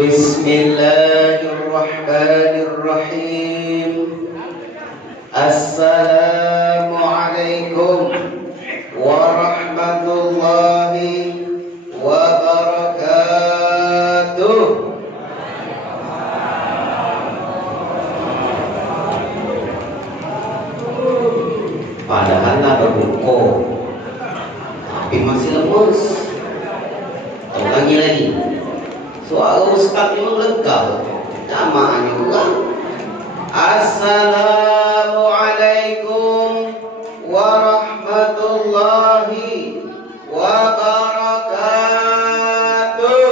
Bismillahirrahmanirrahim. Assalamualaikum warahmatullahi wabarakatuh. Padahal ada buku, tapi masih lemes. Ulangi lagi. Suara ustaz memang lega. Jamaahnya ulang. Assalamualaikum warahmatullahi wabarakatuh.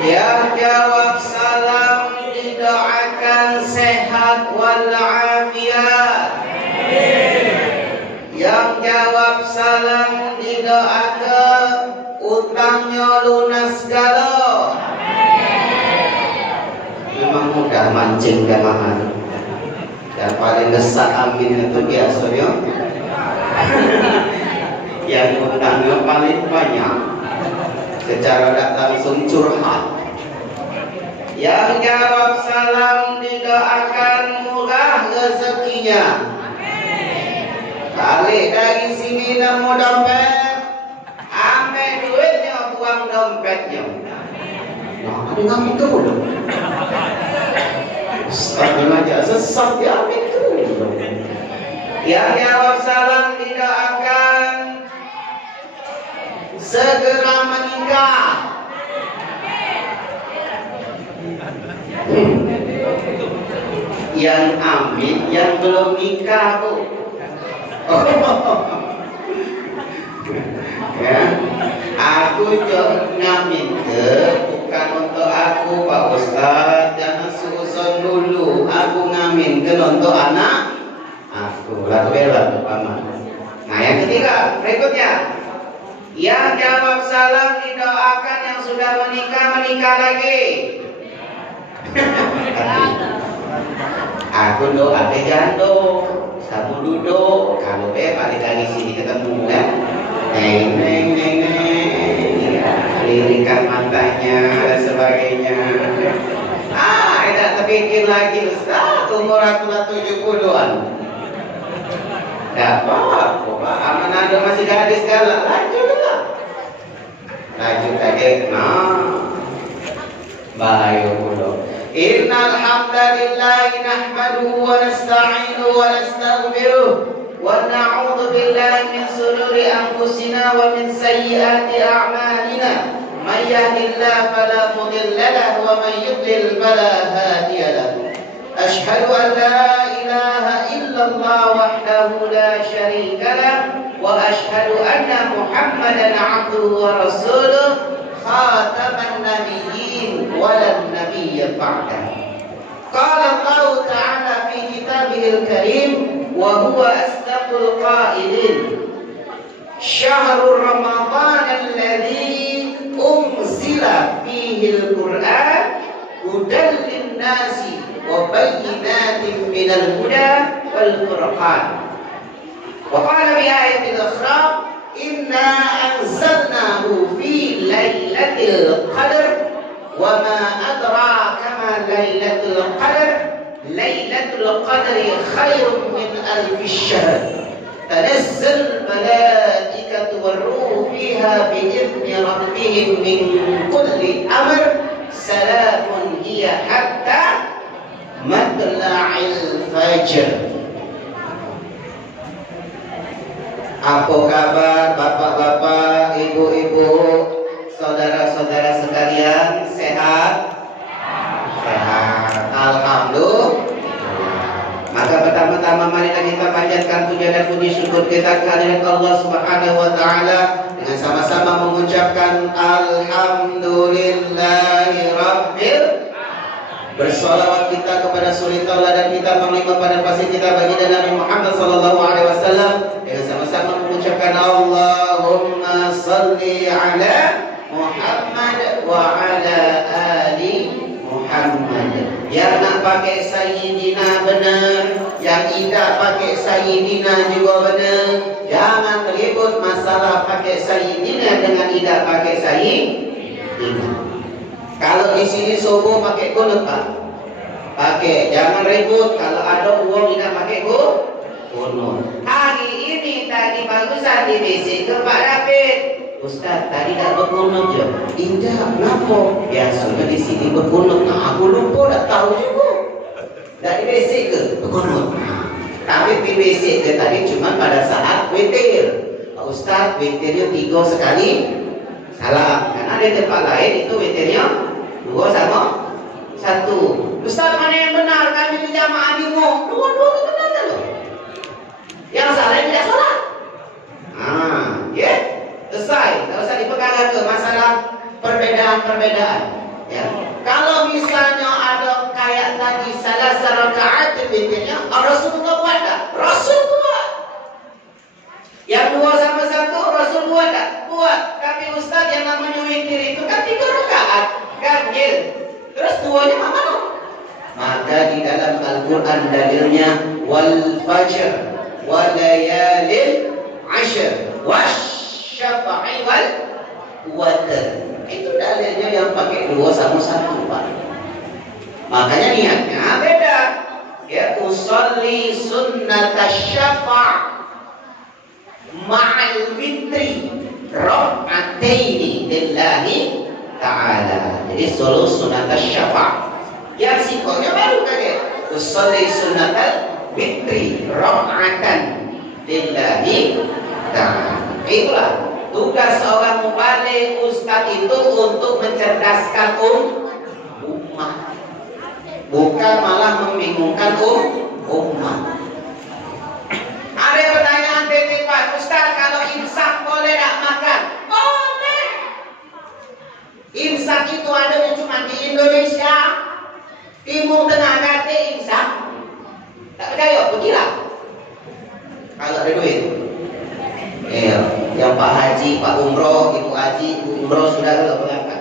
Yang jawab salam didoakan sehat walafiat. Yang jawab salam didoakan utangnya lunas galo. Memang mudah mancing jamaah. Yang paling besar amin itu biasanya yang utangnya paling banyak, secara tak langsung curhat. Yang jawab salam didoakan murah rezekinya. Balik dari sini nemu dompet, ambil duitnya, buang dompetnya. Nah, ada ngambil ke mulut. Ustaz aja sesat diambil ke mulut. Yang jawab salam didoakan segera menikah. Yang amin, yang belum nikah tuh. Ya, aku ngamin ke bukan untuk aku Pak Ustaz, jangan susun dulu. Aku ngamin ke untuk anak aku. Lalu bela paman. Nah, yang ketiga berikutnya, yang jawab salam didoakan yang sudah menikah lagi. Aku doa ke jando. Kamu duduk, kalau balik lagi sini ketemu kan, neng, lirikan matanya dan sebagainya. Tidak terpikir lagi Ustaz, umur aku 70-an. Tidak apa-apa, aman ada masih gadis galak, lanjut lagi. Baik dulu. Innal hamdalillahi nahmaduhu wa nasta'inuhu wa nastaghfiruh wa na'udzu billahi min shururi anfusina wa min sayyiati a'malina. May yahdihillahu fala mudilla lahu wa may yudlil fala hadiya lahu. Ashhadu an la ilaha illallah wahdahu la syarika lahu wa ashhadu anna Muhammadan 'abduhu wa rasuluh. Khataman nabiyyin walan nabiyya ba'dah. Qala Allah ta'ala fi kitabihil karim wa huwa asdaqul qailin. Syahrul Ramadan alladzi unzila fihi al-Qur'an hudan lin-nasi wa bayyinatin minal huda wal furqan. Wa qala bi ayatil ukhra inna anzalnahu fi lailatul qadr wa ma adraka ma lailatul qadr. Lailatul qadri khairun min alfi syahr. Tanazzal malaikatu war-ruhu fiha bi'izni rabbihim min kulli amr. Salamun hiya hatta matla'il fajr. Apa kabar bapak-bapak, ibu-ibu, saudara-saudara sekalian? Sehat? Sehat. Alhamdulillah. Maka pertama-tama marilah kita panjatkan puja dan puji syukur kita kehadirat Allah Subhanahu wa taala dengan sama-sama mengucapkan alhamdulillahi rabbil. Bersolawat kita kepada suri tauladan kita, panglima pada pasti kita baginda Nabi Muhammad sallallahu alaihi wasallam dengan sama-sama mengucapkan Allahumma salli ala Muhammad wa ala ali Muhammad. Yang nak pakai Sayyidina benar, yang tidak pakai Sayyidina juga benar. Jangan ribut masalah pakai Sayyidina dengan tidak pakai Sayyidina. Kalau di sini subuh pakai kunut Pak, pakai. Jangan ribut kalau ada uang tidak pakai kunut. Hari ini tadi barusan di basic ke Pak David, Ustaz tadi tak berkunut je. Indah, kenapa? Biasanya di sini berkunut. Nah, aku lupa, tak tahu juga. Tak di basic ke berkunut. Tapi di basic ke tadi cuma pada saat witir. Pak Ustaz, witirnya 3 sekali salam. Karena di tempat lain itu witirnya 2 sama 1. Ustaz, mana yang benar? Kami di jamaah bingung. Dua-dua itu benar tak loh? Yang salah yang tidak salah. Ya. Selesai, tidak usah dipegang ke masalah perbedaan-perbedaan. Ya. Kalau misalnya ada kayak tadi salah rakaat witirnya, Rasulullah buat tak? Rasul buat. Yang 2 sama 1 Rasul buat tak? Buat. Tapi Ustaz yang namanya witir itu kan 3 rakaat, ganjil. Terus 2-nya mana? Maka di dalam Al-Quran dalilnya wal fajr wa layalin ashr wasyafa'i wal watr. Itu dalilnya yang pakai 2 sama 1 Pak. Makanya niatnya beda. Ya usolli sunnatasyafa' ma'al witri rak'ataini lillahi ta'ala. Jadi solo sunnatasyafa'. Yang singkatnya baru kaget. Usolli sunnatal witri rak'atan lillahi ta'ala. Itulah tugas seorang mubaligh ustaz itu untuk mencerdaskan umat, bukan malah membingungkan umat. Ada pertanyaan titipan, Ustaz kalau imsak boleh tak makan? Boleh. Imsak itu ada cuma di Indonesia, Timur Tengah kata imsak. Tak percaya, pergilah. Kalau ada duit. Yang Pak Haji, Pak Umroh, Ibu Haji, Ibu Umroh sudah kalau berangkat.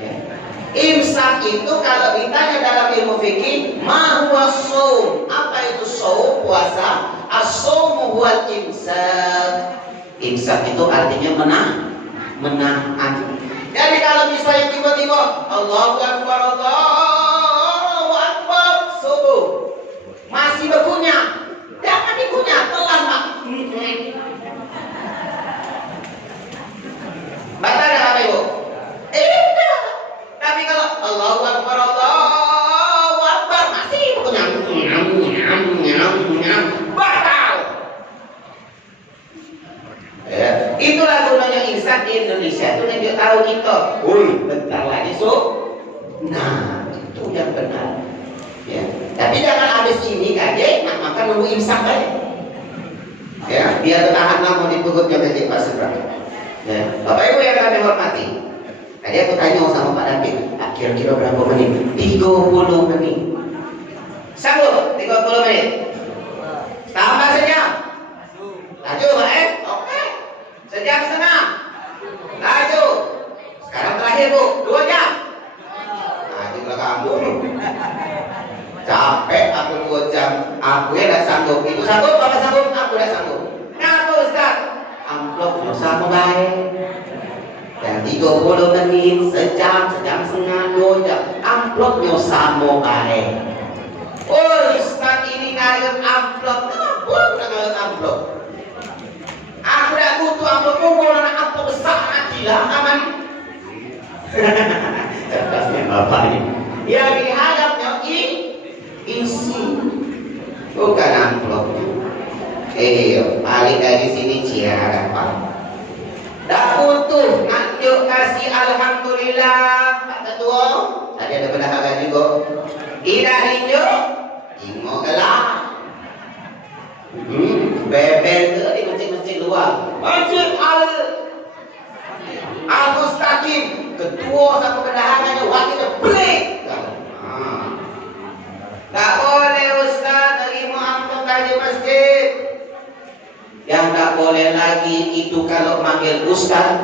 Ya. Imsak itu kalau ditanya dalam ilmu fikih, ma huwa shaum? Apa itu shaum? Puasa. As-shaum huwal imsak. Imsak itu artinya menahan. Jadi kalau misalnya tiba-tiba Allahu Akbar, Allahu Akbar, subuh masih berkunyah, jangan dikunyah, telan Pak. Batal tak apa Ibu? Tidak. Tapi kalau Allahu Akbar, Allahu Akbar masih berkunyah, batal. Ya. Itulah gunanya insan di Indonesia itu yang tahu kita. Bentar lagi nah itu yang benar. Ya. Tapi jangan habis ini kaje nak makan nunggu imsak aja. Ya, biar tahan lama di perutnya kaje pas seberapa. Ya. Bapak Ibu yang kami hormati, tadi aku tanya sama Pak David, kira-kira berapa menit? 30 menit. Sanggup 30 menit? Tambah sejam? Laju Pak Oke. Sejam setengah? Laju. Sekarang terakhir Bu, 2 jam. Nah, itu kamu. Capek aku 2 jam. Aku ya tidak sanggup. Ibu sanggup, Bapak sanggup? Aku tidak sanggup. Kenapa Ustaz? Amplopnya sama baik. Dan 30 menit, sejam setengah, 2 jam. Amplopnya sama baik. Oh Ustaz ini ngarep amplop. Kenapa ngarep amplop? Aku tidak butuh amplop kumpul, anak amplop besar lah aman. Cerdasnya Bapak ini. Yang dihadapnya isi, bukan amplopnya. Balik dari sini ciara Pak. Tak butuh nak yuk kasih alhamdulillah Pak Ketua. Tadi ada bendahara juga. Tidak hijau, ingo gelap. Bebel ke di masjid-masjid luar. Masjid Al-Mustaqim. Ketua sama bendaharanya wakilnya pelik. Tak boleh Ustaz terima amplop dari masjid. Yang tak boleh lagi itu kalau manggil Ustaz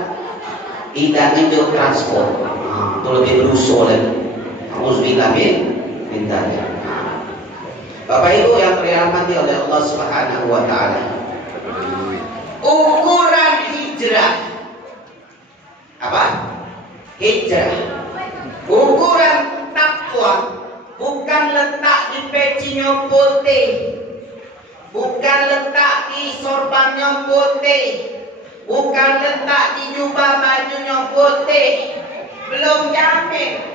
tidak ngejauh transport. Itu lebih berusul lagi. Auzubillah min dzalik. Bapak Ibu yang dirahmati oleh Allah Subhanahu wa taala. Ukuran hijrah apa? Hijrah. Ukuran takwa bukan letak di pecinya putih, bukan letak di sorbannya putih, bukan letak di jubah bajunya putih. Belum jamin.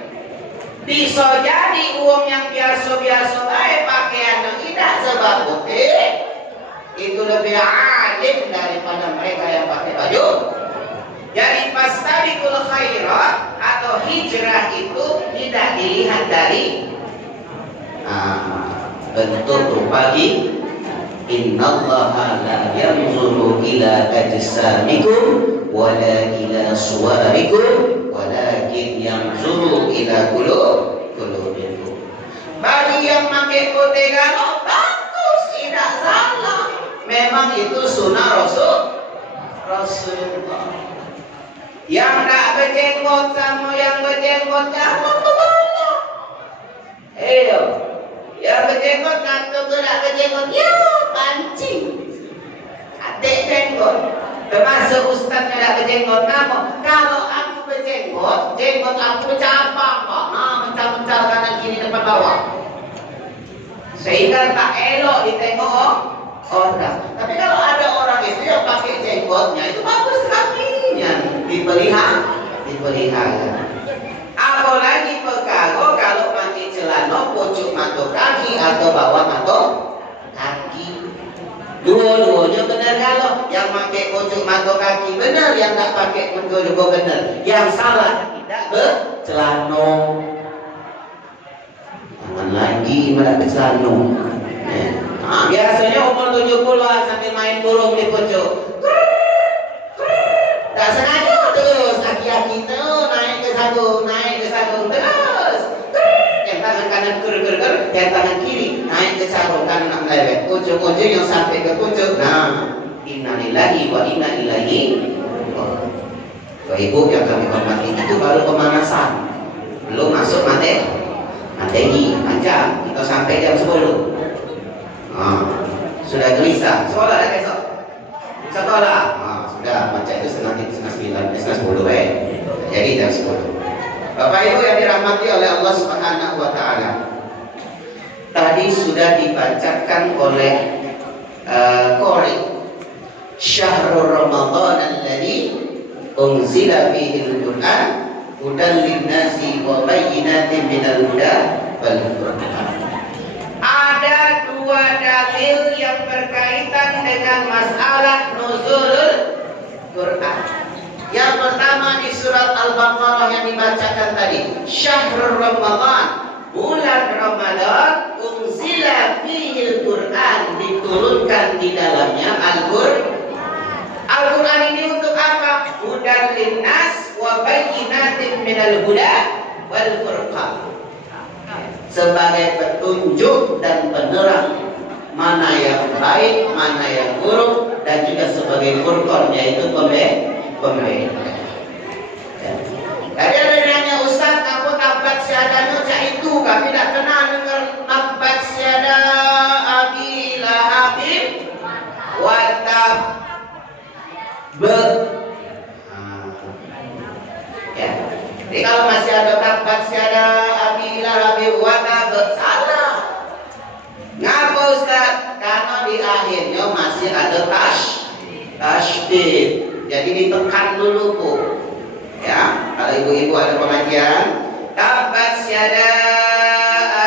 Bisa jadi uang yang biasa-biasa baik pakaian yang tidak sebab putih itu lebih alim daripada mereka yang pakai baju. Jadi fastabiqul khairat atau hijrah itu tidak dilihat dari bentuk rupa. Innallaha la yanzuru ila ajsamikum wala ila suwarikum walakin yanzuru ila qulubikum. Bagi yang pakai putih kalau bagus, tidak salah. Memang itu sunnah Rasulullah. Yang tak berjenggot sama yang berjenggot jangan berbeda. Yang berjenggot ngatur tidak berjenggot, ya pancing. Adik jenggot. Termasuk ustaz tidak berjenggot. Nama kalau aku berjenggot, jenggot aku bercabang, Pak. Mencabang kanan kiri depan bawah. Sehingga tak elok ditengok orang. Tapi kalau ada orang itu yang pakai jenggotnya itu bagus sekali. Yang dipelihara. Apalagi perkara kalau pakai celana pucuk mata kaki atau bawah mata kaki. Dua-duanya benar. Kalau yang pakai pucuk mata kaki benar, yang tak pakai pun juga benar. Yang salah tidak bercelana. Jangan lagi malah bercelana. Biasanya umur 70-an sambil main burung di pucuk. Tak sengaja terus aki-aki itu naik ke satu terus. Yang tangan kanan ger, yang tangan kiri naik ke sarung kanan nak melewet. Ujung-ujung yang sampai ke pucuk. Nah, innalillahi wa inna ilaihi. Ibu yang kami hormati, itu baru pemanasan. Belum masuk materi panjang. Kita sampai jam 10. Sudah gelisah. Sekolah dah besok. Sekolah. Sudah baca itu setengah 9, setengah 10 Jadi jam 10. Bapak Ibu yang dirahmati oleh Allah Subhanahu wa taala. Tadi sudah dibacakan oleh qari Syahrul Ramadan alladzi unzila fihi al-Qur'an hudan lin-nasi wa bayyinatin minal huda wal furqan. Ada dua dalil yang berkaitan dengan masalah nuzulul Quran. Yang pertama di surat Al-Baqarah yang dibacakan tadi, Syahrul Ramadan, bulan Ramadan, unzila fihil Quran, diturunkan di dalamnya Al-Quran. Al-Quran ini untuk apa? Hudan linnas wa bayyinatin minal huda wal furqan. Sebagai petunjuk dan penerang mana yang baik, mana yang buruk, dan juga sebagai furqan, yaitu pembeda. Tadi ada nanya, Ustaz, aku tabat syahadahnya cak itu, kami tidak pernah dengar tabat syahadah abi lahabib wa tab. Jadi kalau masih ada tabat syahadah abi lahabib wa tab, salah. Ngapa Ustaz? Karena di akhirnya masih ada tasydid. Jadi ditekan dulu Bu. Ya, kalau ibu-ibu ada pengajian, tabat syada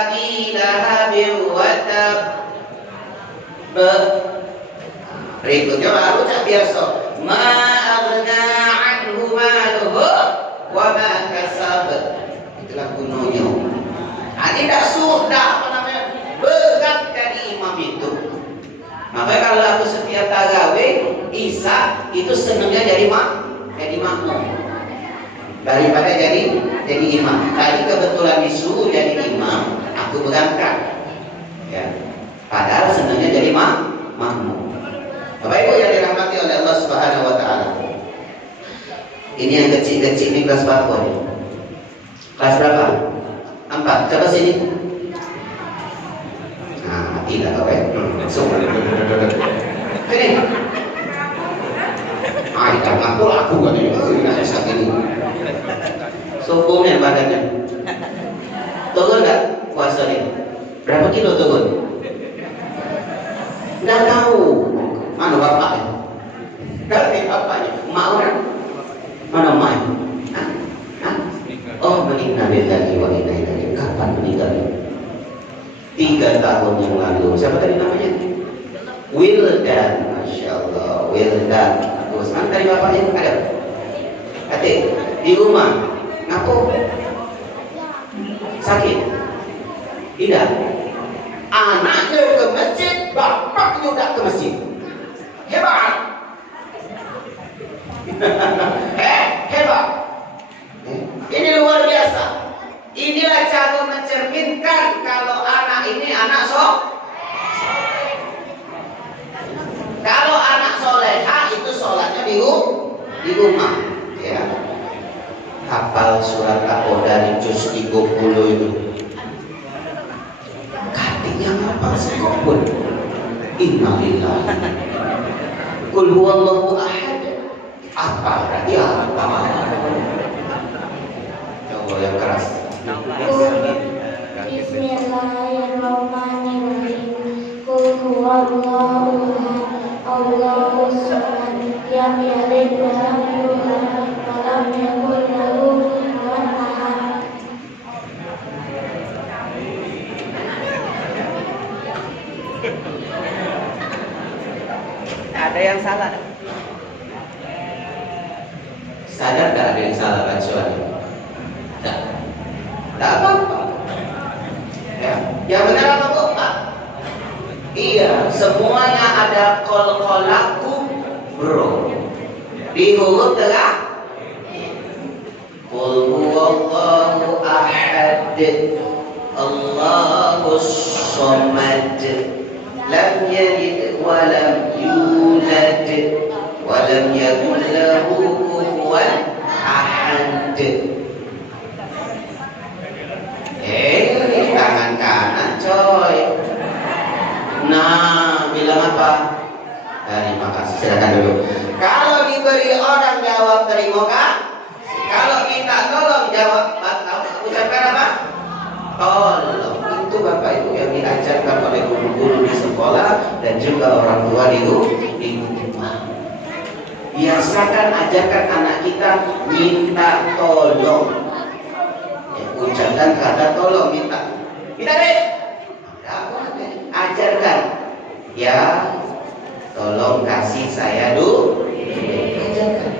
abi lahabin wa tab. Berikutnya baru cak biasa. Ma aghna anhu maluhu wa ma kasab. Itulah gunanya. Tidak sudah apa namanya? Berat dari imam itu. Maka kalau aku setiap tarawih Isa itu senangnya jadi makmum daripada jadi imam. Tadi kebetulan disuruh jadi imam, aku berangkat. Ya. Padahal senangnya jadi makmum. Bapak Ibu yang dirahmati oleh Allah Subhanahu wa taala. Ini yang kecil-kecil ini kelas berapa? Kelas berapa? 4. 4. Coba sini. Nah, mati dah kau langsung. Sini. Ikan aku kan ini. Nggak bisa gini. Sombongnya badannya. Turun nggak puasa ini? Berapa kilo turun? Nggak tahu. Mana bapaknya? Dari bapaknya. Mak orang? Mana mak? Oh, meninggal lagi wa inna ilaihi. Kapan meninggalnya? 3 tahun yang lalu. Siapa tadi namanya? Wildan, masya Allah. Wildan. Terus mana tadi bapaknya? Ada? Adik di rumah. Ngaku? Sakit? Tidak. Anaknya ke masjid, bapak juga ke masjid. Hebat. Hebat. Ini luar biasa. Inilah cara mencerminkan kalau anak ini anak kalau anak soleha itu sholatnya di rumah, ya. Hafal surat Al-Qadar juz 30 itu. Katinya hafal sekopun. Innalillahi. Qul huwallahu ahad. Apa berarti apa? Coba yang keras. Bismillahirrahmanirrahim. Qul huwallahu ahad. Allahus samad. Lam yalid wa lam yulad wa lam yakul lahu kufuwan ahad. Ada yang salah? Sadar gak ada yang salah bacaan? Tak. Tak apa-apa. Ya, yang benar apa kok? Iya, semuanya ada kol-kolaku bro. Di huruf tengah. Qul huwallahu ahad. Allahus samad. Lam yalid wa lam yulad wa lam yakul lahu kufuwan ahad. Tangan kanan coy. Nah, bilang apa? Terima kasih, silakan dulu. Kalau diberi orang jawab terima kasih. Kalau kita tolong jawab, ucapkan apa? Tolong. Itu Bapak Ibu yang diajarkan oleh guru-guru di sekolah dan juga orang tua di rumah. Biasakan ajarkan anak kita minta tolong. Ya, ucapkan kata tolong, minta deh. Ajarkan. Ya, tolong kasih saya dulu. Ajarkan.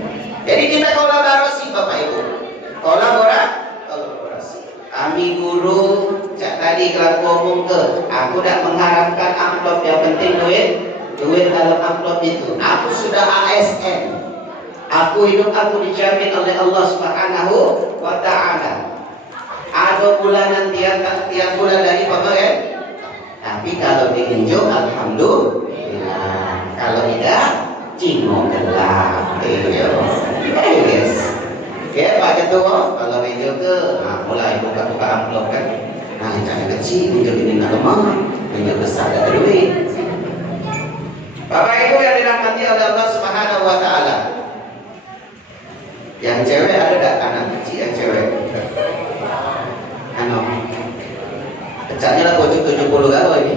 Jadi kita kolaborasi Bapak Ibu. Kolaborasi. Kami guru tadi kalau ngomong aku tidak mengharapkan amplop, yang penting duit dalam amplop itu. Aku sudah ASN. Aku hidup aku dijamin oleh Allah Subhanahu wa Ta'ala. Ada bulanan tiap bulan dari pemerintah. Tapi kalau diinjau, alhamdulillah. Kalau tidak, cimo gelap. Yes. Ya Pak Ketua, kalau injau mulai buka-buka amplop kan. Nah, jangan kecil, injau ini nak lemah, injau besar ada duit. Bapak Ibu yang dirahmati oleh Allah Subhanahu wa Ta'ala. Yang cewek ada tak anak kecil yang cewek? Pecahnya lah 70 kalau ini.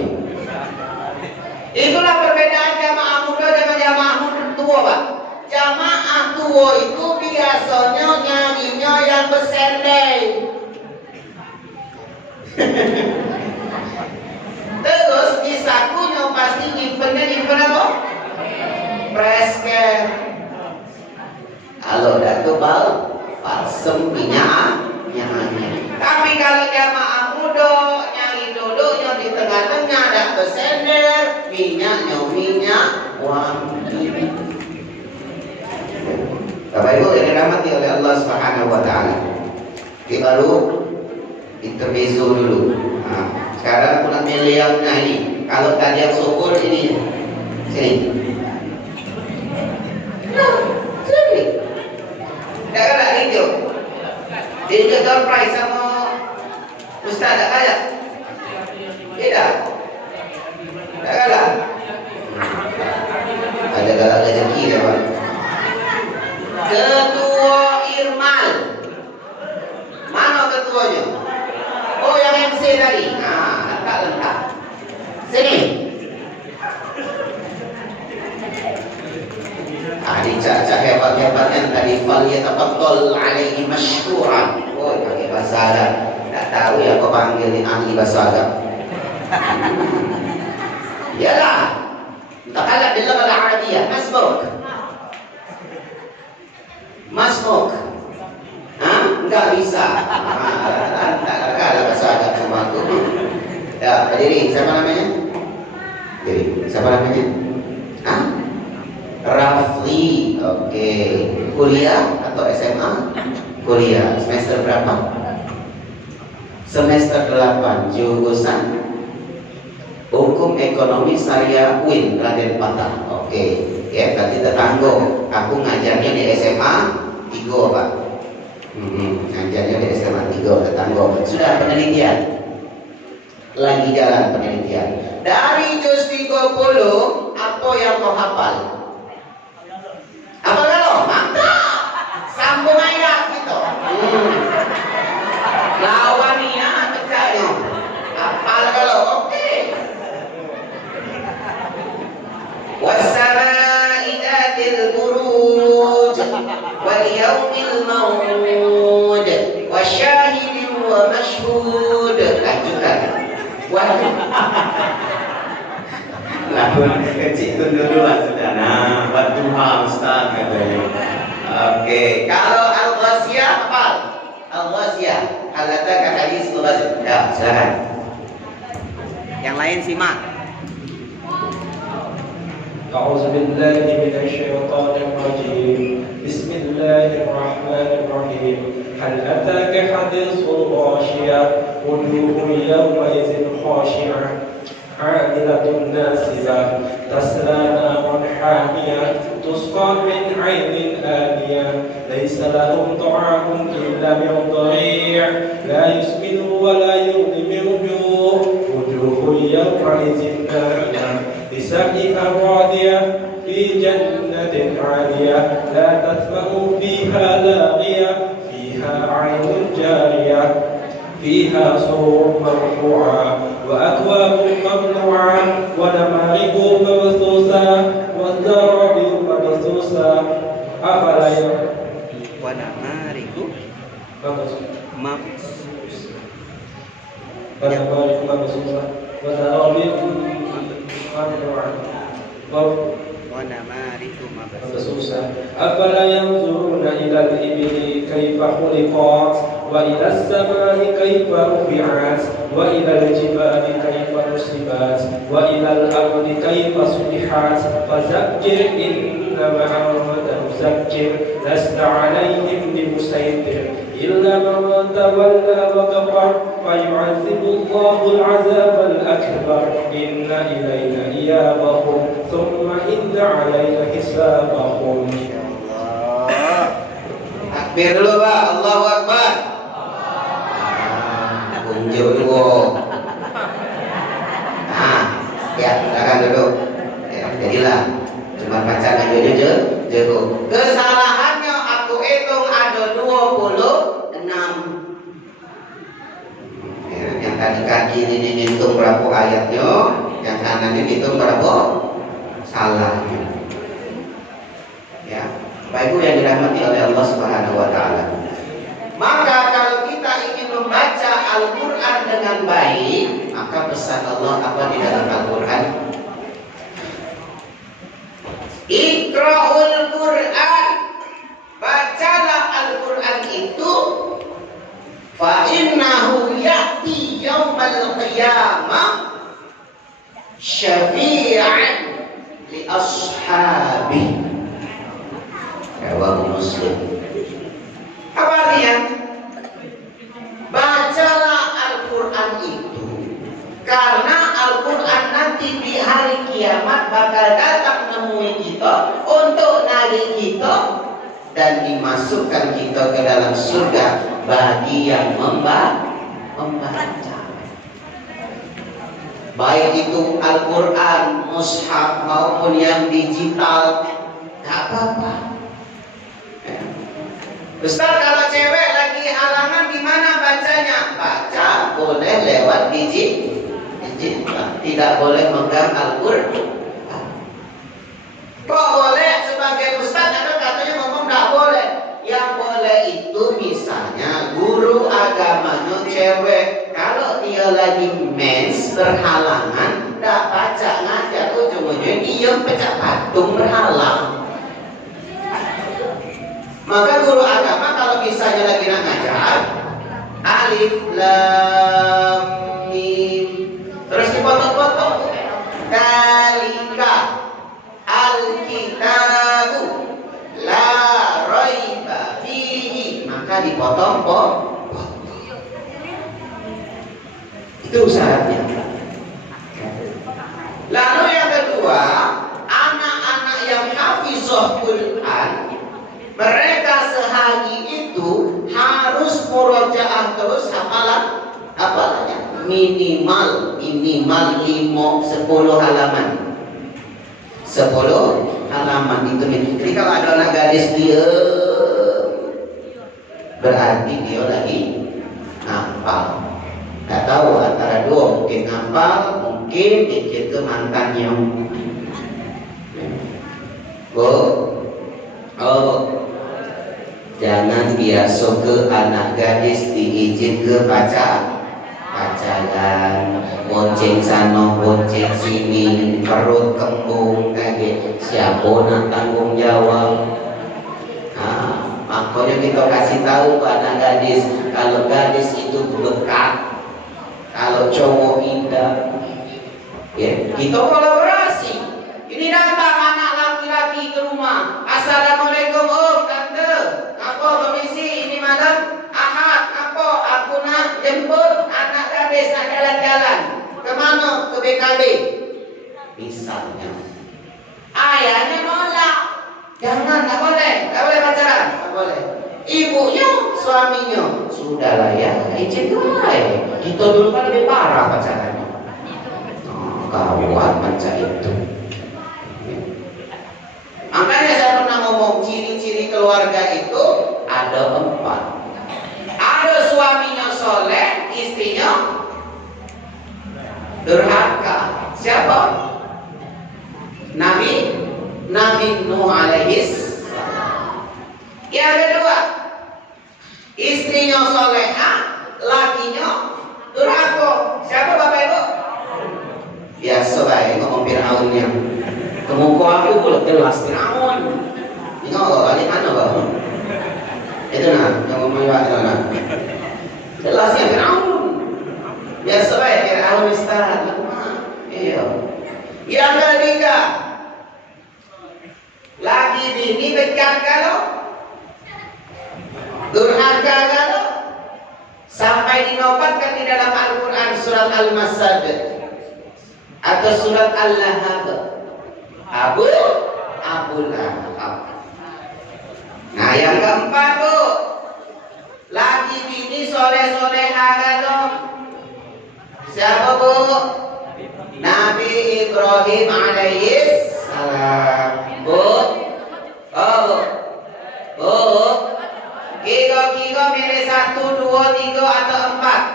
Itulah perbedaan jamaah muda dengan jamaah tua, Pak. Jamaah tua itu biasanya nyanyinya yang bersendai. Terus di sakunya pasti nyimpen apa? Presken. Kalau udah kebal, balsem minyaknya. Tapi kalau jamaah muda nyanyi duduknya di tengah-tengah dan bersender, minyak wangi. Bapak Ibu yang dirahmati oleh Allah Subhanahu wa Ta'ala. Kita baru intermezzo dulu. Nah, sekarang pulang miliam nyanyi. Kalau tadi yang syukur ini sini. Sini. Jangan hijau. Dia juga price sama Ustaz tak kaya? Tidak. Tak kaya? Ada galak rezeki ya Pak. Ketua Irmal. Mana ketuanya? Oh yang MC tadi. Nah, lengkap. Sini. Ini cak-cak hebat-hebat yang tadi falyatafaddal alaihi masykuran. Oh, pakai bahasa Arab. Tak tahu ya kau panggil ni ahli bahasa Arab. Yalah. Takalah bil lugha al-arabiyah masbuk. Masbuk. Enggak bisa. Tak kalah bahasa Arab sama aku. Ya, berdiri. Siapa namanya? Berdiri. Siapa namanya? Rafli. Oke. Kuliah atau SMA? Kuliah. Semester berapa? Semester 8. Jurusan Hukum Ekonomi Syariah UIN Raden Patah. Oke. Ya, berarti tetanggo. Aku ngajarnya di SMA 3, Pak. Ngajarnya di SMA 3 tetanggo. Sudah penelitian. Lagi jalan penelitian. Dari juz 30 apa yang kau hafal? Apa kalau? Mantap. Sambung ayat gitu. Lawan ya, pecahnya. Hafal kalau? Oke. Wassama'i dzatil buruj wal yaumil maw'ud wasyahidin wa mashhud. Lanjutkan. Lalu kecil dulu sudah. Nah, buat duha Ustaz katanya. Oke, kalau Al-Ghasiyah apa? Al-Ghasiyah. Al-Ataka hadis Al-Ghasiyah. Ya, silakan. Yang lain simak. أعوذ بالله من الشيطان الرجيم بسم الله الرحمن الرحيم هل أتاك حديث الغاشية وجوه يومئذ خاشعة عاملة ناصبة تصلى نارا حامية تسقى من عين آنية ليس لهم طعام إلا من ضريع لا يسمن ولا يغني من جوع وجوه يومئذ ناعمة لسعيها راضية في جنة عالية لا تسمع فيها لاغية فيها عين جارية فيها سرور مرفوعة وأكواب ممنوعة ونمارق مبثوثة والزرابي مبثوثة أفلا ونمارق ونمارق مبثوثة وزرابي ممنوعة ونمارق مبثوثة أفلا ينظرون إلى الإبل كيف خلقت وإلى السماء كيف رفعت وإلى الجبال كيف نصبت وإلى الأرض كيف سطحت فذكر إنما أنت مذكر لست عليهم بمسيطر إلا من تولى وكفر فيعذب الله العذاب الأكبر إن إلينا إيابهم ثم إن علينا حسابهم. Takbir dulu Pak, Allahu Akbar. Unjuk dulu. Nah, ya silakan duduk. Ya, jadilah cuma baca aja jeruk. Kesalahannya aku hitung ada 26. Ya, yang tadi kaki ini dihitung berapa ayatnya, yang kanan ini dihitung berapa salahnya. Ya, Bapak Ibu yang dirahmati oleh Allah Subhanahu wa taala. Maka kalau kita ingin membaca Al-Qur'an dengan baik, maka pesan Allah apa di dalam Al-Qur'an? Iqra'ul Qur'an. Bacalah Al-Qur'an itu fa innahu ya'ti yaumal qiyamah syafi'an li ashabi. Rawahu Muslim. Apa artinya? Bacalah Al-Quran itu karena Al-Quran nanti di hari kiamat bakal datang menemui kita untuk narik kita dan dimasukkan kita ke dalam surga bagi yang membaca. Baik itu Al-Quran, mushaf maupun yang digital, gak apa-apa. Ustaz, kalau cewek lagi halangan gimana bacanya? Baca boleh lewat digital, tidak boleh megang Al-Quran. Kok boleh sebagai ustaz? Ada katanya ngomong gak boleh. Yang boleh itu misalnya guru agamanya cewek, kalau dia lagi mens berhalangan, gak baca ngajar, ujung-ujungnya dia pecah patung berhalang. Maka guru agama kalau misalnya lagi nak ngajar, alif lam mim, terus dipotong-potong, dalika al-kitabu la raiba fihi, maka dipotong-potong. Itu syaratnya. Lalu yang kedua, anak-anak yang hafizah Quran, mereka sehari itu harus murojaah terus hafalannya minimal 10 halaman. 10 halaman itu. Jadi kalau ada anak gadis dia, berarti dia lagi hafal. Gak tahu antara dua, mungkin hafal, mungkin izin ke mantannya. Jangan biasa ke anak gadis diizin ke pacaran, bonceng sana, bonceng sini, perut kembung, kaget. Siapa nak tanggung jawab? Makanya kita kasih tahu ke anak gadis, kalau gadis itu dekat, kalau cowok indah, ya kita kolaborasi. Ini datang anak laki-laki ke rumah. Assalamualaikum, om, tante. Apa permisi, ini malam Ahad. Apa aku nak jemput anak gadis nak jalan-jalan. Kemana? Ke BKB. Misalnya, ayahnya nolak. Jangan, tak boleh pacaran, tak boleh. Ibunya, suaminya, sudahlah ya, izin dulu. Kita dulu kan lebih parah pacarannya. Kawan macam itu. Makanya saya pernah ngomong ciri-ciri keluarga itu ada 4. Ada suaminya soleh, istrinya durhaka. Siapa? Nabi Nuh alaihis salam. Yang kedua, istrinya soleha, lakinya durhaka. Siapa bapak ibu? Biasa baik ngomong Fir'aunnya. Kemuka aku pula jelas Fir'aun. Ini nggak balik mana bang? Itu nah, yang ngomong itu nah. Jelasnya Fir'aun. Biasa baik Fir'aun Ustaz. Iya. Yang ketiga, lagi bini bekat kalau, durhaka kalau, sampai dinobatkan di dalam Al-Quran surat Al-Masad atau surat Al-Lahab, Abu Lahab. Nah yang keempat tuh, lagi bini soleh-soleha kalau, siapa bu? Nabi Ibrahim alaihis salam. Kira-kira milih 1, 2, 3 atau 4?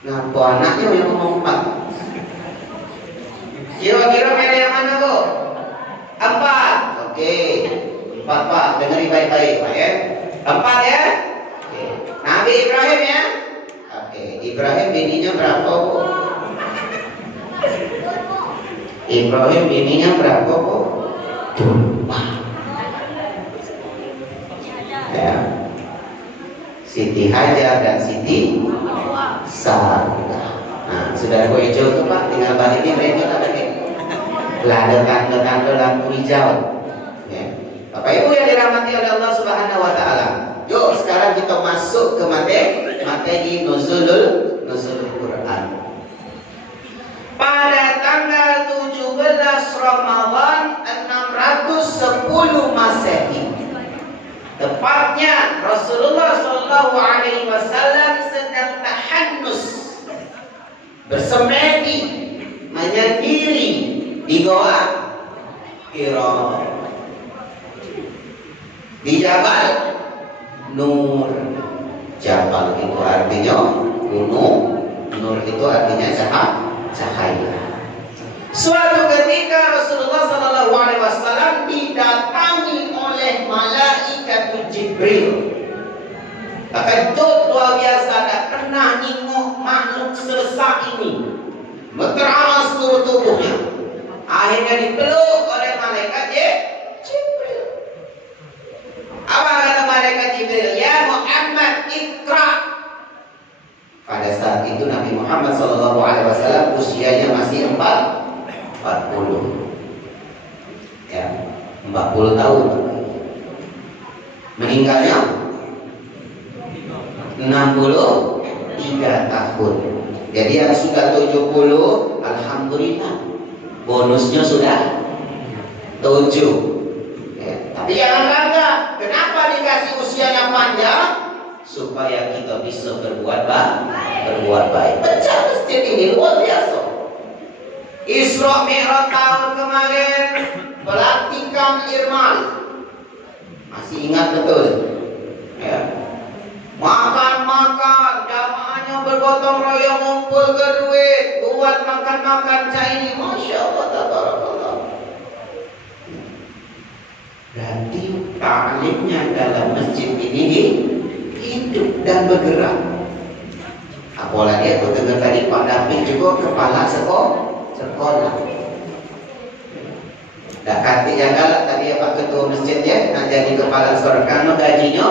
Ngapa anaknya yang ngomong 4? Kira-kira milih yang mana bu? 4. Oke, 4 pak, dengerin baik-baik pak ya. 4 ya. Oke. Nabi Ibrahim ya. Oke, Ibrahim bininya berapa bu? Ibrahim bininya berapa bu? 4. Ya. Siti Hajar dan Siti Sarah. Nah, sudah gue hijau tuh pak, tinggal balikin radio lagi. Lah ada tanda-tanda lampu hijau. Ya. Bapak Ibu yang dirahmati oleh Allah Subhanahu Wa Taala. Yuk sekarang kita masuk ke materi nuzulul Quran. Pada tanggal 17 Ramadan 610 Masehi, Tepatnya Rasulullah Shallallahu Alaihi Wasallam sedang tahannus, bersemedi, menyendiri di Goa Hira, di Jabal Nur. Jabal itu artinya gunung, Nur itu artinya cahaya. Suatu ketika Rasulullah Sallallahu Alaihi Wasallam didatangi oleh malaikat Jibril. Terkejut luar biasa, tak pernah nengok makhluk sebesar ini, berteramas seluruh tubuhnya. Akhirnya dipeluk oleh malaikat Jibril. Apa kata malaikat Jibril? Ya Muhammad, Iqra. Pada saat itu Nabi Muhammad Sallallahu Alaihi Wasallam usianya masih 40, ya 40 tahun. Meninggalnya 63 tahun. Jadi yang sudah 70, alhamdulillah, bonusnya sudah 7. Ya. Tapi jangan bangga. Kenapa dikasih usianya panjang? Supaya kita bisa berbuat baik. Pecah masjid ini luar biasa. Isra Mi'raj tahun kemarin, pelantikan Irmal, masih ingat betul, ya. Makan, jamaahnya bergotong royong ngumpul ke duit buat makan ini, masya Allah, tabarakallah. Berarti taklimnya dalam masjid ini hidup dan bergerak. Apalagi aku dengar tadi Pak David juga kepala sekolah. Dah kata yang galak tadi Pak Ketua Masjid ya, nak jadi kepala sekolah karena gajinya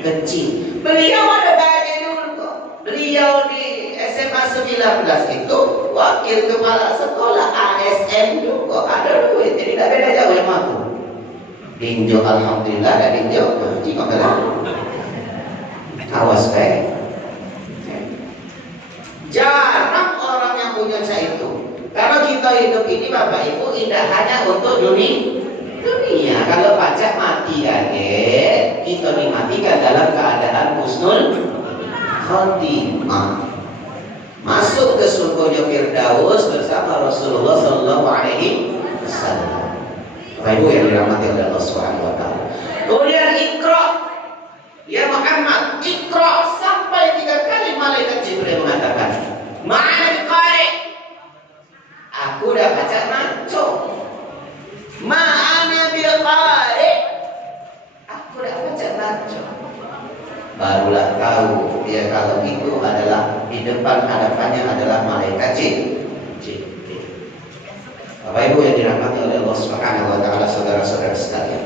kecil. Beliau ada gaji dulu kok. Beliau di SMA 19 itu wakil kepala sekolah ASN juga, ada duit, jadi tak beda jauh yang mampu. Tinjau alhamdulillah dan tinjau jika kalah. Awas baik. Jarang orang yang punya cah itu. Karena kita hidup ini Bapak Ibu tidak hanya untuk dunia. Kalau pajak mati kita dimatikan dalam keadaan husnul khotimah. Masuk ke surganya Firdaus bersama Rasulullah Sallallahu Alaihi Wasallam. Bapak Ibu yang dirahmati oleh Allah Subhanahu Wa Taala. Kemudian Iqra, ya Muhammad, Iqra, sampai 3 kali malaikat Jibril mengatakan, Ma'al qari, aku udah baca maco. Ma'ana bil qari, aku udah baca maco. Barulah tahu dia kalau itu adalah di depan hadapannya adalah malaikat Jibril. Bapak Ibu yang dirahmati oleh Allah Subhanahu Wa Taala, saudara-saudara sekalian.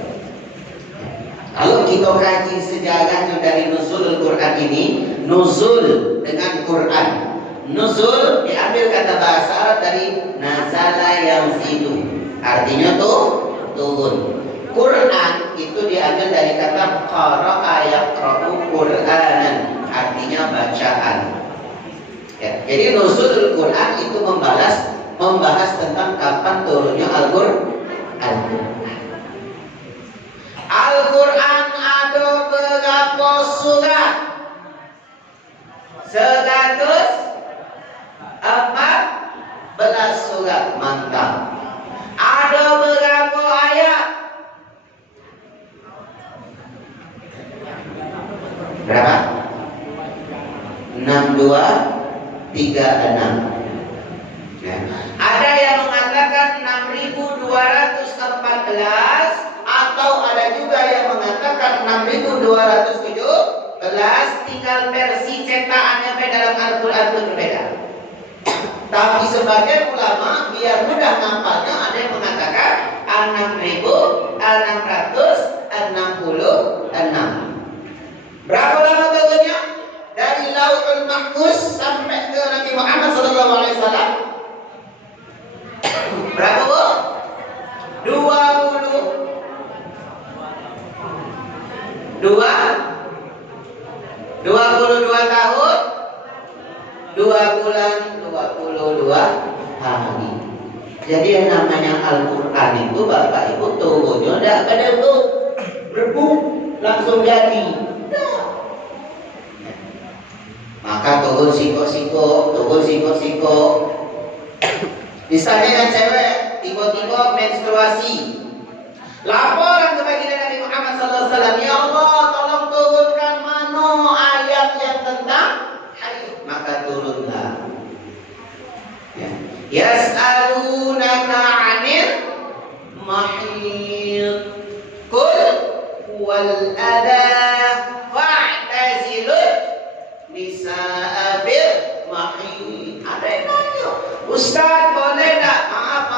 Kalau kita kaji sejarahnya dari nuzul Quran ini, nuzul dengan Quran. Nuzul diambil kata bahasa Arab dari nazala yanzilu, artinya turun. Quran itu diambil dari kata qara'a yaqra'u Qur'anan, artinya bacaan. Ya, jadi nuzul Quran itu membahas tentang kapan turunnya Al-Quran. Al-Quran ada berapa surat? 114 surat, mantap. Ada berapa ayat? Berapa? 6236. Ya. Ada yang mengatakan 6214, atau ada juga yang mengatakan 6217, tinggal versi cetakannya dalam Al-Quran itu berbeda. Tapi sebagian ulama biar mudah ngapalnya ada yang mengatakan 6666. Berapa lama turunnya? Dari Lauhul Mahfuz sampai ke Nabi Muhammad SAW. Berapa Bu? 22 tahun, 2 bulan, 22 hari. Jadi yang namanya Al-Quran itu Bapak Ibu turunnya tidak pada berbuk langsung jadi. Maka turun siko-siko. Misalnya yang cewek tiba-tiba menstruasi, laporan kepada Nabi Muhammad SAW, ya Allah tolong turunkan mano ayat yang tentang haid. Maka turunlah. Yas'alunaka 'anil mahid qul wal adha fa'tazilun nisaa bil mahid. Ada yang nanya, Ustaz boleh tak? Maaf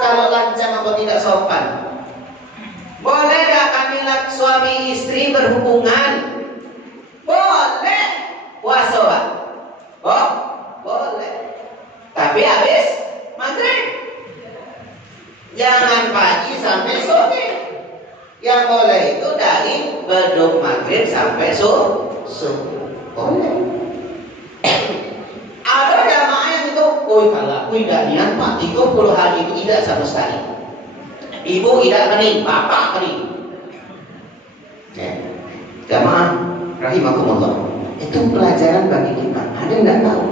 kalau lancang atau tidak sopan. Boleh tak kami suami istri berhubungan? Boleh. Puasa Pak? Oh, boleh. Tapi habis maghrib. Jangan pagi sampai sore. Yang boleh itu dari beduk maghrib sampai subuh. Boleh. Ada jamaah yang itu, kalau aku tidak niat Pak, 30 hari itu tidak sama sekali. Ibu tidak kening, bapak kening. Jamaah rahimakumullah. Itu pelajaran bagi kita. Ada yang nggak tahu.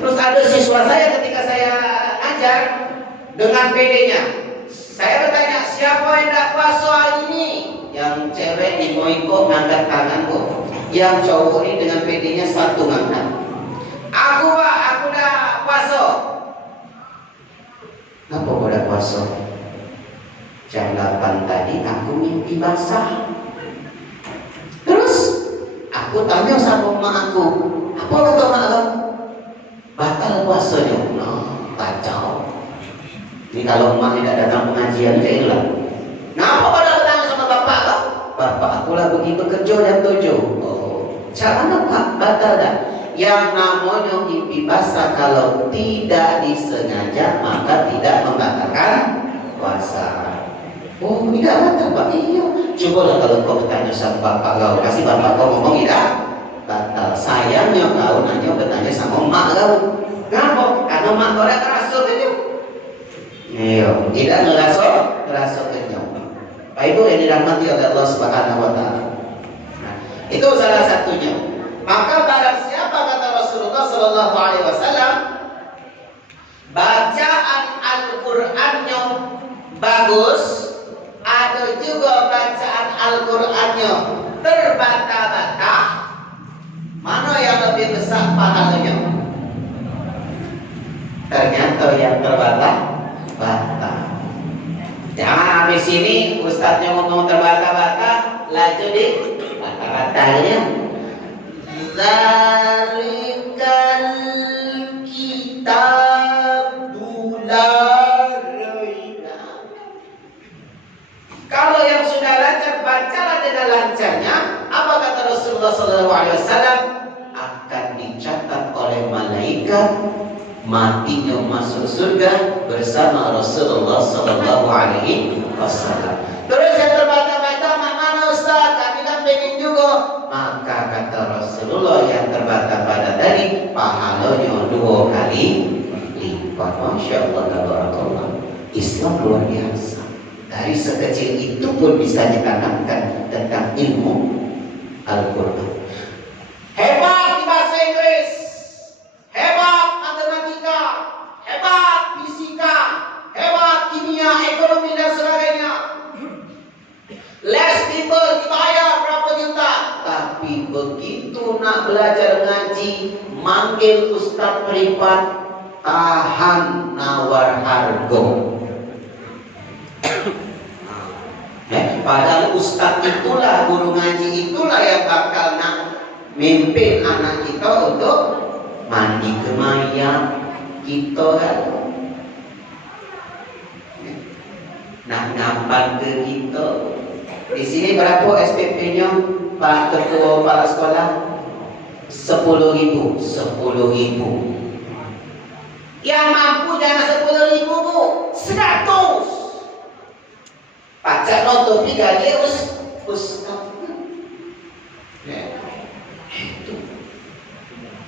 Terus ada siswa saya ketika saya ajar dengan PD-nya. Saya bertanya, siapa yang tidak puasa hari ini? Yang cewek di Moiko ngangkat tangan kok. Yang cowok ini dengan PD-nya satu ngangkat. Aku Pak, aku dah puasa. Kenapa kau dah puasa? Jam 8 tadi aku mimpi basah. Terus aku tanya sama mak aku, apa kata mak aku? Batal puasanya. Nah, kacau. Ini kalau mak tidak datang pengajian kayak itulah. Kenapa pada bertanya sama bapak kau? Bapak aku lah pergi bekerja jam 7. Oh, cara apa? Batal dah. Yang namanya mimpi basah kalau tidak disengaja maka tidak membatalkan puasa. Oh, tidak batal Pak? Iya. Cobalah kalau kau bertanya sama bapak kau, kasih bapak kau ngomong tidak batal. Sayangnya kau nanya bertanya sama mak kau. Kenapa? Karena mak kau dah kerasa kenyang. Iya, tidak ngerasa kenyang. Pak Ibu yang dirahmati oleh Allah Subhanahu wa taala. Nah, itu salah satunya. Maka barang siapa kata Rasulullah sallallahu alaihi wasallam bacaan Al-Qur'annya bagus, ada juga bacaan Al-Qur'annya terbata-bata, mana yang lebih besar pahalanya? Ternyata yang terbata-bata. Jangan habis ini ustadznya ngomong terbata-bata, laju di bata-batanya. Zalikal kitabul la raiba. Kalau yang sudah lancar, bacalah dengan lancarnya. Apa kata Rasulullah SAW? Akan dicatat oleh malaikat matinya masuk surga bersama Rasulullah SAW. Terus yang terbata-bata, mana Ustaz? Kami kan pengen juga. Maka kata Rasulullah yang terbata-bata tadi pahalanya 2 kali lipat. Masya Allah, tabarakallah. Islam luar biasa. Dari sekecil itu pun bisa ditanamkan tentang ilmu Al-Quran. Hebat di bahasa Inggris, hebat matematika, hebat fisika, hebat kimia, ekonomi dan sebagainya. Less people dibayar berapa juta, tapi begitu nak belajar ngaji, manggil ustaz privat, tahan nawar harga. Padahal ustaz itulah, guru ngaji itulah yang bakal nak mimpin anak kita untuk mandi ke mayat kita kan, nak ngapan ke kita. Di sini berapa SPP-nya Pak Ketua Kepala Sekolah? 10.000. 10.000. Yang mampu jangan 10.000 Bu, 100. Pacak noto 3 dia ustaz. Itu.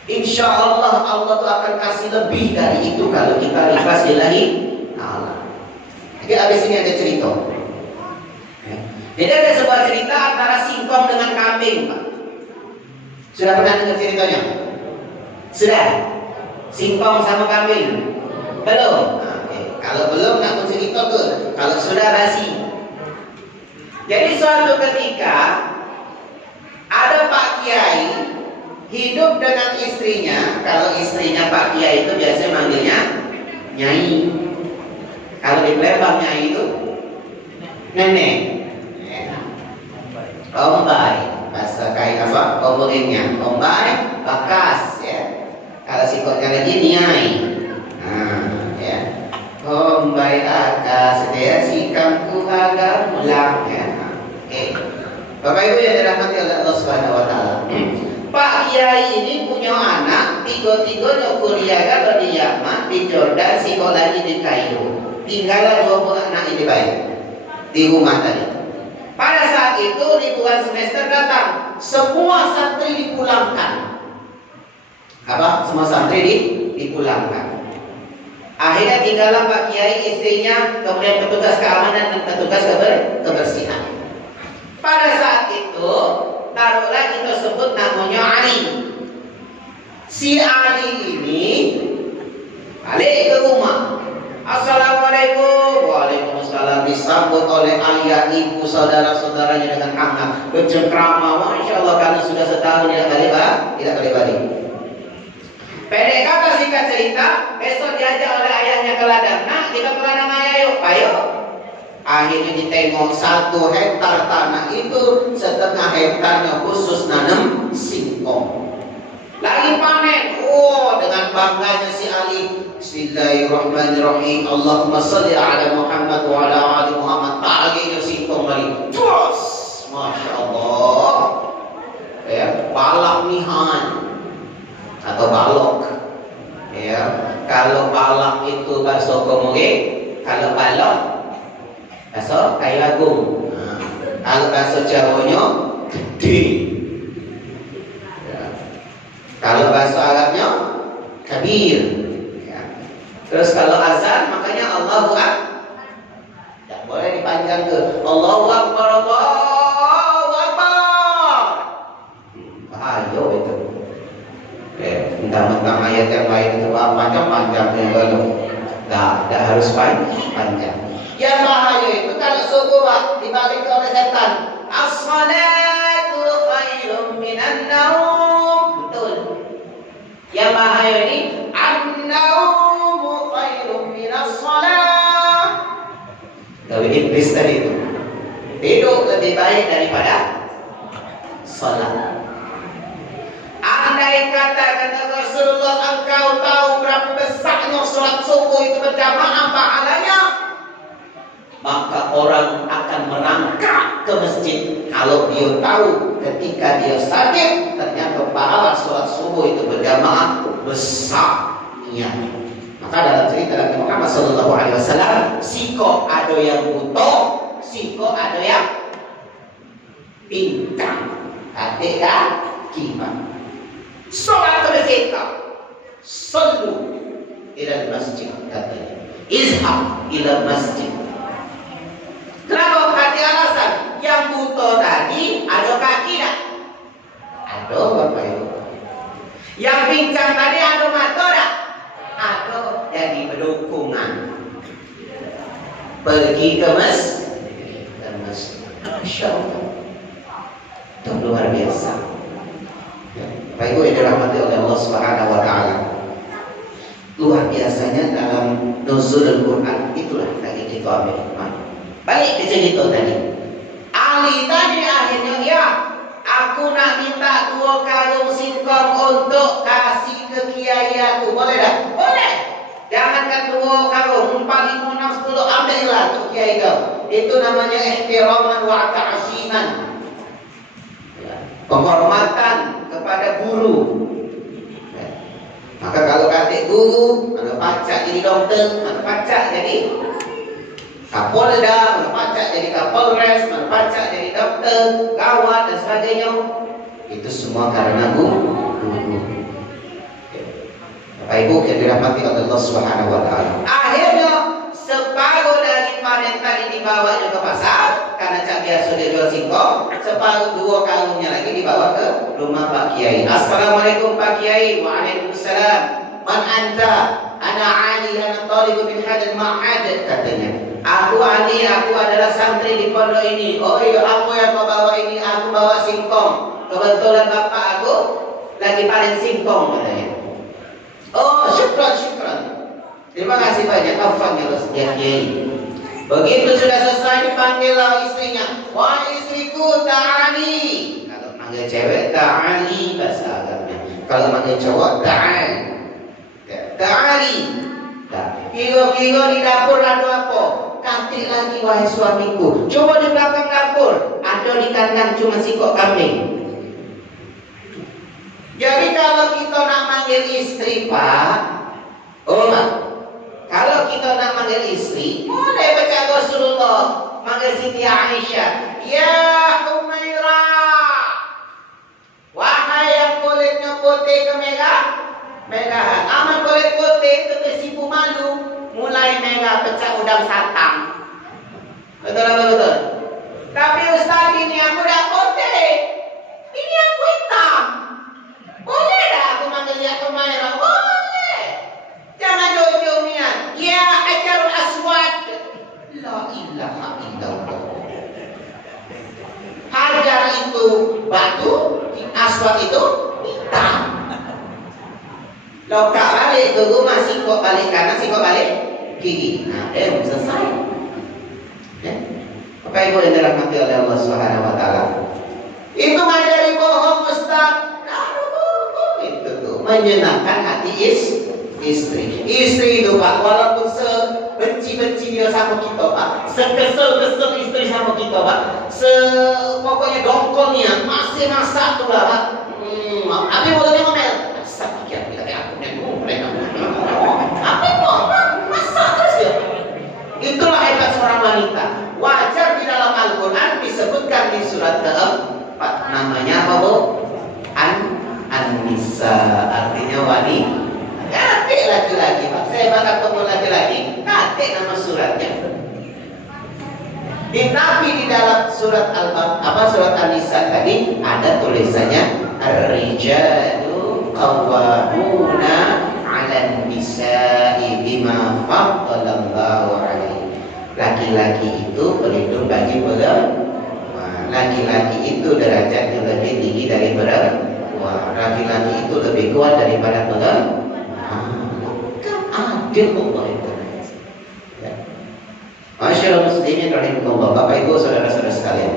Insya Allah Allah tuh akan kasih lebih dari itu kalau kita ikhlas lillahi ta'ala. Jadi abis ini ada cerita. Jadi ada sebuah cerita antara singkong dengan kambing, Pak. Sudah pernah dengar ceritanya? Sudah? Singkong sama kambing? Belum? Oke. Kalau belum, nak cerita ke. Kalau sudah, basi. Jadi suatu ketika ada Pak Kiai hidup dengan istrinya. Kalau istrinya Pak Kiai itu biasanya manggilnya Nyai. Kalau di Palembang Nyai itu nenek. Ombay, bahasa kayak apa? Komboringnya, ombay, bakas, ya. Kalau sikotnya lagi Nyai. Ya. Ombay akas, dia sikangku agak mulang, ya. Oke. Bapak Ibu yang dirahmati oleh Allah Subhanahu Wa Taala. Pak Kiai ini punya anak, tiga-tiganya kuliah di Yaman, di Jordan, sekolahnya di Kairo. Tinggallah 2 anak ini baik di rumah tadi. Pada saat itu liburan semester datang, semua santri dipulangkan. Apa? Semua santri dipulangkan. Akhirnya tinggallah Pak Kiai, istrinya, kemudian petugas keamanan dan petugas kebersihan. Pada saat itu, taruhlah kita sebut namanya Ali. Si Ali ini balik ke rumah. Assalamualaikum. Waalaikumsalam. Disambut oleh ayah, ibu, saudara-saudaranya dengan hangat, bercengkrama. Masya Allah, karena sudah setahun tidak balik. Pendek kata singkat cerita, besok diajak oleh ayahnya ke ladang. Nah, kita ke ladang ayah yuk. Ayo. Akhirnya ditengok 1 hektar tanah itu, 1/2 hektarnya khusus nanam singkong. Lagi panen. Dengan bangganya si Ali. Bismillahirrahmanirrahim. Allahumma salli ala Muhammad wa ala ali Muhammad. Paginya singkong lagi. Terus, Masya Allah. Ya, balak nihan atau balok. Ya, kalau balak itu bahasa Komoge, kalau balok bahasa kayu agung. Kalau bahasa Jawanya gede. Ya. Kalau bahasa Arabnya kabir. Ya. Terus kalau azan makanya Allahu Akbar. Tak boleh dipanjang ke Allahu Akbar, Allahu Akbar. Bahaya itu. Mentang-mentang ayat yang lain itu panjang-panjangnya kalau tidak harus panjang. Yang bahaya itu kalau subuh dibalik oleh setan. As-salatu khairun minan naum. Betul. Yang bahaya ini an-naumu khairun minas salat. Kalau iblis tadi itu tidur lebih baik daripada salat. Andai kata Rasulullah, engkau tahu berapa besarnya sholat subuh itu berjamaah pahalanya, maka orang akan merangkak ke masjid. Kalau dia tahu ketika dia sakit, ternyata pahala sholat subuh itu berjamaah besarnya. Maka dalam cerita Nabi Muhammad SAW, siko ada yang butuh, siko ada yang pincang, hati dan kipas. Sholat berkita, sallu ila masjid, katanya. Izhab ila masjid. Kenapa? Ada alasan. Yang butuh tadi ada kaki tak? Ada, Bapak Ibu. Yang pincang tadi ada mata tak? Ada. Jadi berdukungan. Pergi ke masjid. Masya Allah. Itu luar biasa. Bapak Ibu yang dirahmati oleh Allah Subhanahu Wa Taala. Luar biasanya dalam nuzul Quran, itulah lagi kita ambil. Balik ke cerita tadi. Ali tadi akhirnya, ya, aku nak minta 2 karung singkong untuk kasih ke kiai aku. Boleh tak? Boleh. Jangankan 2 karung, 4, 5, 6, 10, ambillah untuk kiai kau. Itu namanya ihtiraman wa ta'ziman. Penghormatan kepada guru. Maka kalau katik guru, mana pacak jadi dokter, mana pacak jadi Kapolda, mana pacak jadi Kapolres, mana pacak jadi dokter, gawat dan sebagainya. Itu semua karena guru. Bapak Ibu yang dirahmati oleh Allah Subhanahu Wa Taala. Akhirnya separuh dari panen tadi dibawa ke pasar karena cak biasa sudah jual singkong, separuh 2 karungnya lagi dibawa ke rumah Pak Kiai. Assalamualaikum Pak Kiai. Waalaikumsalam. Man anta? Ana Ali, ana talib min hadal ma'had, katanya. Aku Ali, aku adalah santri di pondok ini. Oh iya, apa yang kau bawa ini? Aku bawa singkong. Kebetulan bapak aku lagi panen singkong, katanya. Oh, syukran. Terima kasih banyak. Afwan ya Kiai. Begitu sudah selesai dipanggillah istrinya. Wah istriku ta'ali. Kalau manggil cewek ta'ali bahasa Arabnya. Kalau manggil cowok ta'al. Ta'ali. Kilo-kilo di dapur ada apa? Kantik lagi wahai suamiku. Coba di belakang dapur. Ada di kandang cuma sikok kambing. Jadi kalau kita nak manggil istri Pak, kalau kita nak manggil istri, boleh baca Rasulullah manggil Siti Aisyah, ya Humaira, wahai yang kulitnya putih kemegahan, aman kulit putih tersipu malu, mulai merah pecah udang satang. Betul. Tapi Ustaz ini aku udah putih, ini aku hitam. Boleh dah aku manggil ya Humaira? Boleh. Jangan jauh-jauh niat. Ya Hajarul Aswad. La ilaha illallah. Hajar itu batu, aswad itu hitam. Lokak balik ke rumah, singkok balik kanan, singkok balik kiri. Nah, selesai. Ya. Apa ibu yang dirahmati oleh Allah Subhanahu wa taala? Itu ngajari bohong Ustaz. Menyenangkan hati istri. Istri itu Pak, walaupun sebenci-benci dia sama kita Pak, sekesel-kesel istri sama kita Pak, pokoknya dongkolnya masih masak tuh lah Pak. Tapi mulutnya ngomel, masak pikir kita kayak aku mereka. Apa kok masak terus ya? Itulah hebat seorang wanita. Wajar di dalam Al-Quran disebutkan di surat ke-4, namanya apa Bu? An-Nisa, artinya wanita. Nanti laki-laki Pak, saya bakal ketemu laki-laki, nanti nama suratnya. Tapi di dalam surat surat An-Nisa tadi ada tulisannya Ar-rijalu qawwamuna 'alan nisa'i bima faddalallahu 'alaihi. Laki-laki itu pelindung bagi perempuan. Laki-laki itu derajatnya lebih tinggi dari perempuan. Laki-laki itu lebih kuat daripada perempuan. Adil Allah itu. Ya. Masyaallah muslimin rahimahullah. Bapak Ibu saudara-saudara sekalian.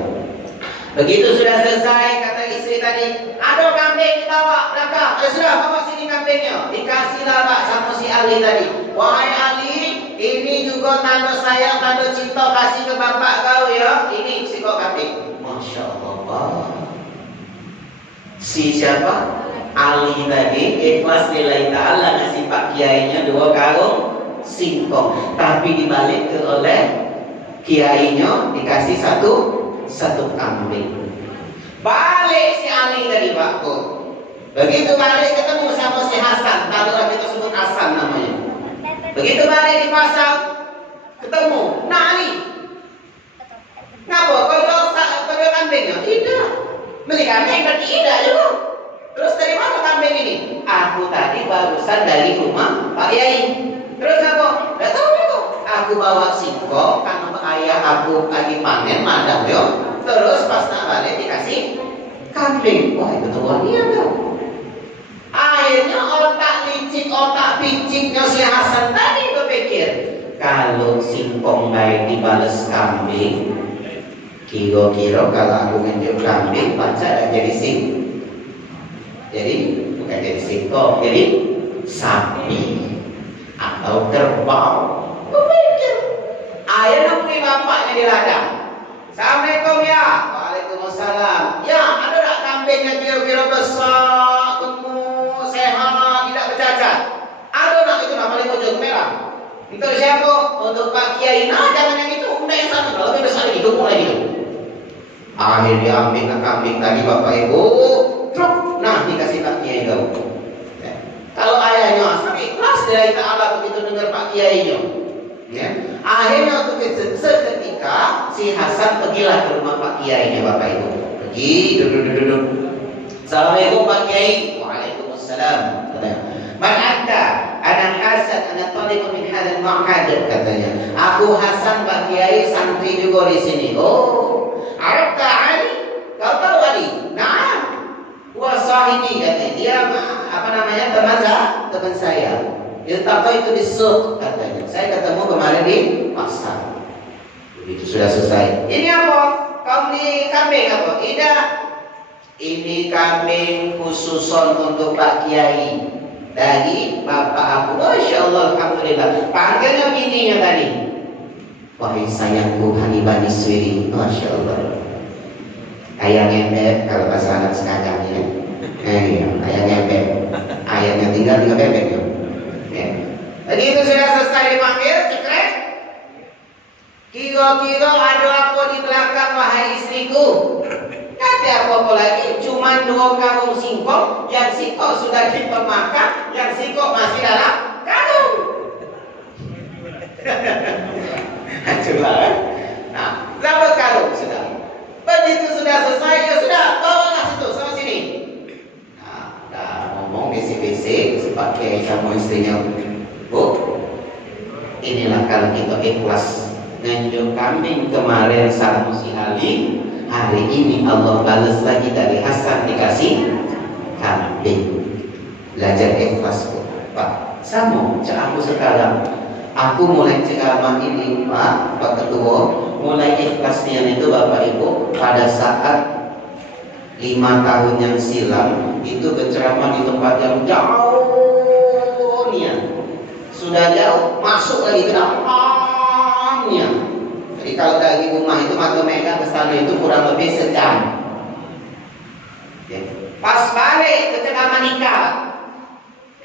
Begitu sudah selesai kata istri tadi, ada kambing dibawa belakang. Sudah bawa sini kambingnya. Dikasihlah Pak sama si Ali tadi. Wahai Ali, ini juga tanda sayang, tanda cinta kasih ke bapak kau ya. Ini si kok kambing. Masya Allah. Si siapa? Ali tadi ikhlas lillahi ta'ala ngasih Pak Kiainya 2 karung singkong, tapi dibalik ke oleh Kiainya dikasih satu kambing. Balik si Ali dari Pak Kur. Begitu balik ketemu sama si Hasan, taruhlah kita sebut Hasan namanya. Begitu balik di pasar ketemu, nah Ali, ngapa kau jual kambingnya? Tidak, beli kambing berarti tidak juga. Terus dari mana kambing ini? Aku tadi barusan dari rumah Pak Yai. Terus apa? Gak tahu itu. Aku bawa singkong karena ayah aku lagi panen madang yo. Terus pas nak balik dikasih kambing. Wah itu tuannya tuh. Akhirnya otak piciknya si Hasan tadi berpikir, kalau singkong baik dibales kambing, kira-kira kalau aku ngejuk kambing baca jadi singkong. Jadi bukan jadi singkong, jadi sapi atau kerbau. Berpikir. Akhirnya punya bapaknya di ladang. Assalamualaikum ya. Waalaikumsalam. Ya, ada tak kambing yang kira-kira besar, gemuk, sehat, tidak bercacat? Ada tak itu namanya ujung merah? Untuk siapa? Untuk Pak Kiai. Nah, jangan yang itu. Udah yang sana. Kalau lebih besar hidup mulai hidup. Akhirnya ambil kambing tadi Bapak Ibu. Truk, nah dikasih Pak Kiai kau. Ya. Kalau ayahnya asli ikhlas dari Ta'ala begitu dengar Pak Kiainya. Ya. Akhirnya seketika maka si Hasan pergilah ke rumah Pak Kiainya Bapak Ibu. Pergi, duduk. Assalamualaikum Pak Kiai. Waalaikumsalam. Man anta? Ana Hasan, ana talib min hadzal ma'had, katanya. Aku Hasan Pak Kiai, santri juga di sini. Oh, arafta Ali? Kau tahu Ali? Nah, wa sahibi, katanya. Dia teman saya. Iltaqaitu bis-suq, katanya. Saya ketemu kemarin di pasar. Begitu sudah selesai. Ini apa? Kau beli kambing apa? Tidak. Ini kambing khususon untuk Pak Kiai dari bapak aku. Masya Allah, alhamdulillah. Panggilnya bininya tadi. Wahai sayangku Hanibani Swiri. Masya Allah. Ayam ngembek kalau bahasa anak sekarang ya. Iya, ayam ngembek. Ayamnya tinggal bebek ya. Begitu sudah selesai dipanggil, cekrek. Kira-kira ada apa di belakang wahai istriku? Tidak ada apa-apa lagi, cuma 2 karung singkong. Yang singkong sudah dipermakan, yang singkong masih dalam karung. Coba kan? Nah, berapa karung sudah? Begitu sudah selesai, ya sudah, bawalah situ, sama sini. Nah, udah ngomong bisik-bisik, si Pak Kiai sama istrinya. Bu, inilah kalau kita ikhlas nganjur kambing kemarin sama si Ali, hari ini Allah balas lagi dari Hasan dikasih kambing. Belajar ikhlas Pak. Sama cak aku sekarang. Aku mulai ceramah ini Pak Ketua, mulai ikhlasnya itu Bapak Ibu pada saat 5 tahun yang silam itu berceramah di tempat yang jauh nih. Sudah jauh, masuk lagi ke dalamnya. Jadi kalau dari rumah itu Mata Mega ke sana itu kurang lebih sejam. Ya. Pas balik ke ceramah nikah,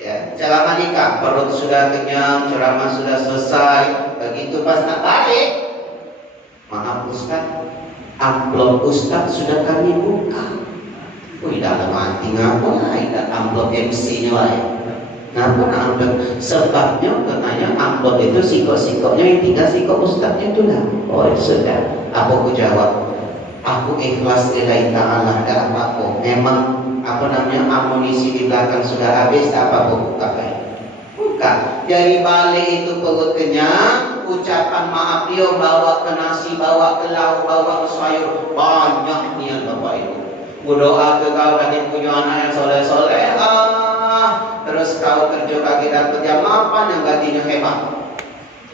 ya, ceramah nikah, perut sudah kenyang, ceramah sudah selesai. Begitu pas nak balik, maaf Ustaz, amplop Ustaz sudah kami buka. Wih, dalam hati ngapa? Ada amplop MC-nya lah ya. Kenapa amplop? Sebabnya katanya amplop itu sikok-sikoknya yang 3 sikok Ustaznya itu lah. Oh itu sudah. Aku jawab, aku ikhlas lillahi ta'ala, gak apa-apa. Memang amunisi di belakang sudah habis, apa-apa buka. Buka. Dari balik itu perut kenyang, ucapan maaf dia bawa ke nasi, bawa ke lauk, bawa ke sayur, banyak niat Bapak Ibu. Berdoa ke kau nanti punya anak yang soleh-soleh. Terus kau kerja kaki dapat jam 8 yang gajinya hebat.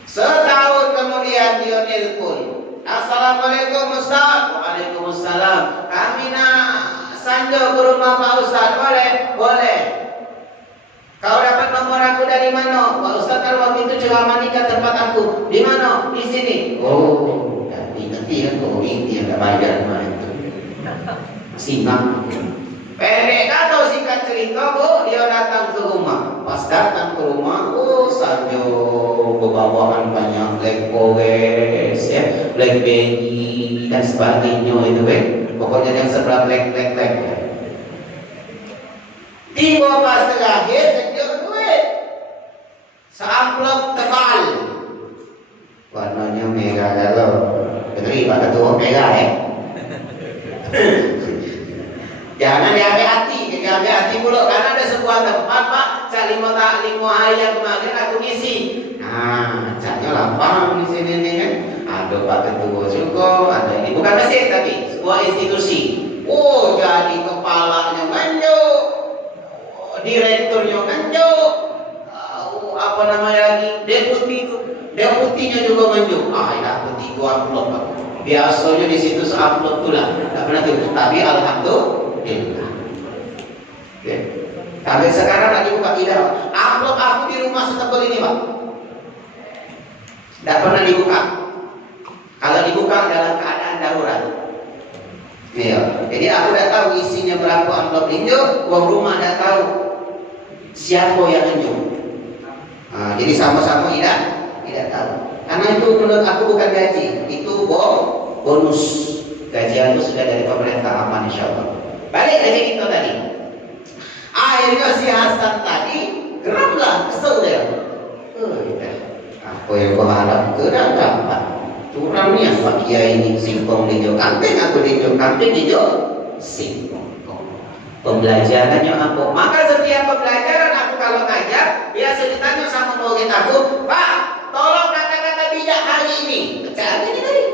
Setahun kemudian dia nelpon. Assalamualaikum Ustaz. Waalaikumsalam. Kami nak sanjo ke rumah Pak Ustaz. Boleh? Boleh. Kau dapat nomor aku dari mana? Pak Ustaz kan waktu itu ceramah nikah tempat aku. Di mana? Di sini. Oh, ngerti kan kau ini yang gak bayar kemarin itu. Simak. Pendek atau singkat cerita, Bu, dia datang ke rumah. Pas datang ke rumah, sanjo bebawaan banyak black powers, ya, black baby dan sebagainya itu, pokoknya yang serba black. Tiba pas terakhir, sejuk duit, seamplop tebal, warnanya merah kalau, dengerin Pak Ketua merah ya. Jangan diambil hati pula karena ada sebuah tempat Pak, lima hari yang kemarin aku ngisi. Nah, catnya lapang di sini nih kan. Ada Pak Ketua juga, ada ini bukan masjid tapi sebuah institusi. Oh, jadi kepalanya nganjuk, direkturnya nganjuk, apa namanya lagi, deputinya juga nganjuk. Ya deputi gua upload Pak. Biasanya di situ upload tuh lah, nggak pernah tuh. Tapi alhamdulillah. Okay. Sampai sekarang lagi buka tidak. Amplop aku di rumah setebal ini Pak, tidak pernah dibuka. Kalau dibuka dalam keadaan darurat. Iya. Jadi aku tidak tahu isinya berapa amplop itu. Uang rumah tidak tahu siapa yang nunjuk. Jadi sama-sama tidak tahu. Karena itu menurut aku bukan gaji, itu bonus. Gaji aku sudah dari pemerintah aman insya Allah. Balik dari kita tadi. Akhirnya si Hasan tadi geramlah, kesel dia. Apa yang kau harap geram dapat. Turangnya Pak Kiai ini singkong di jo kamping, aku di jo kamping di jo singkong. Pembelajarannya apa? Maka setiap pembelajaran aku kalau ngajar biasa ditanya sama murid aku, Pak, tolong kata-kata bijak hari ini. Bacaan ini tadi.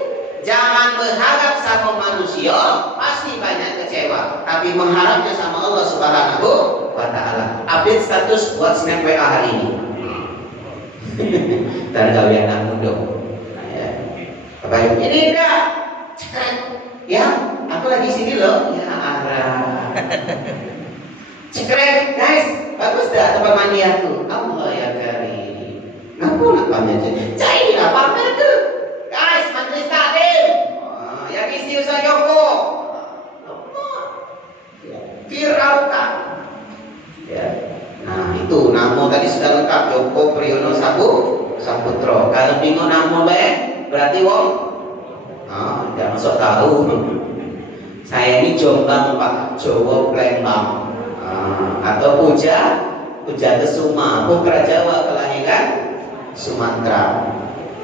Jangan berharap sama manusia, pasti banyak kecewa. Tapi mengharapnya sama Allah Subhanahu wa Ta'ala. Update status buat snap WA hari ini. Dan kalian anak muda. Bapak ini enggak. Ya, aku lagi sini loh. Ya arah. Cekrek, guys, bagus dah tempat mandi aku. Allah ya karim. Ngapain nak pamer je? Cai lah pamer ke? Guys, majelis taklim. Yang isi Ustaz Joko. Firauka. Ya. Nah, itu nama tadi sudah lengkap. Joko Priyono Saputro. Kalau bingung nama baik, berarti wong. Jangan sok tahu. Saya ini Jombang Pak, Jawa Plembang. Atau Puja Kesuma, putra Jawa kelahiran Sumatera.